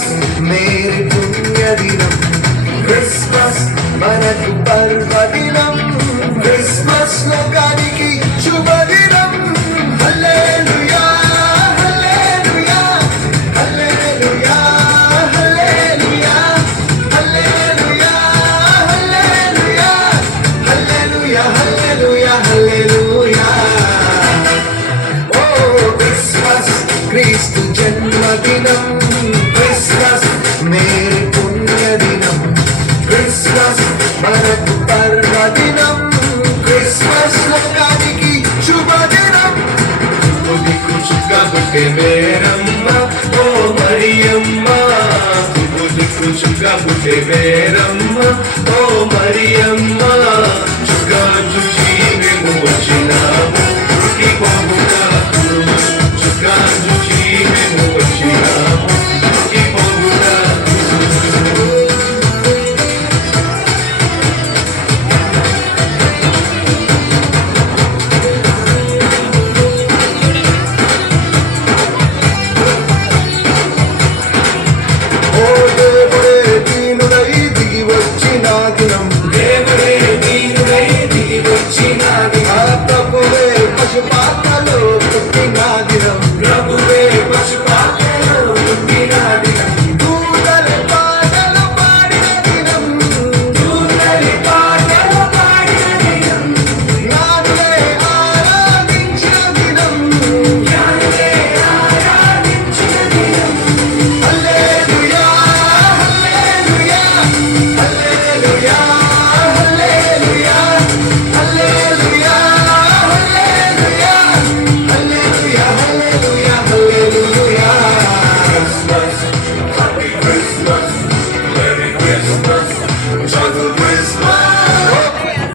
Christmas merry పుణ్యదినం, Christmas మనకు పర్వదినం, Christmas లోకానికి శుభదినం. హల్లెలూయా హల్లెలూయా హల్లెలూయా హల్లెలూయా హల్లెలూయా హల్లెలూయా హల్లెలూయా హల్లెలూయా హల్లెలూయా. ఓ క్రిస్మస్ క్రీస్తు జన్మదినం, క్రిస్మస్ మేరీ పుణ్యదినం, క్రిస్మస్ మనకు పర్వదినం, క్రిస్మస్ లోకానికి శుభదినం. దిక్కు చుక్క పుట్టే వేరమ్మ ఓ మరియమ్మ, దిక్కు చుక్క పుట్టే వేరమ్మ ఓ మరియమ్మ. చుక్క చూసి మేము వచ్చినాము పుట్టి పోగుటకు, చుక్క చూసి మేము వచ్చినాము పుట్టి పోగుటకు. ఓ దేవుడే దీనుడై దిగి వచ్చిన దినం, దేవుడే దీనుడై దిగి వచ్చిన దినం, ప్రభువే పశుపాత్రలో పుట్టిన దినం, ప్రభువే పశుపాత్రలో పుట్టిన దినం. దూతలు పాటలు పాడిన దినం, దూతలు పాటలు పాడిన దినం, జ్ఞానులే ఆరాధించిన దినం, జ్ఞానులే ఆరాధించిన దినం. హల్లెలూయా హల్లెలూయా హల్లెలూయా హల్లెలూయా హల్లెలూయా హల్లెలూయా హల్లెలూయా హల్లెలూయా